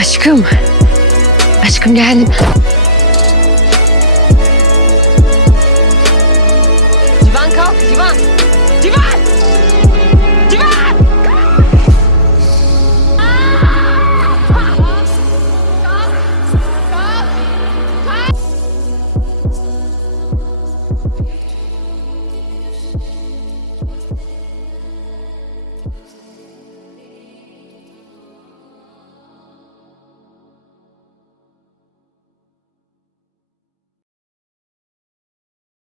Aşkım. Aşkım geldim. Civan kalk Civan.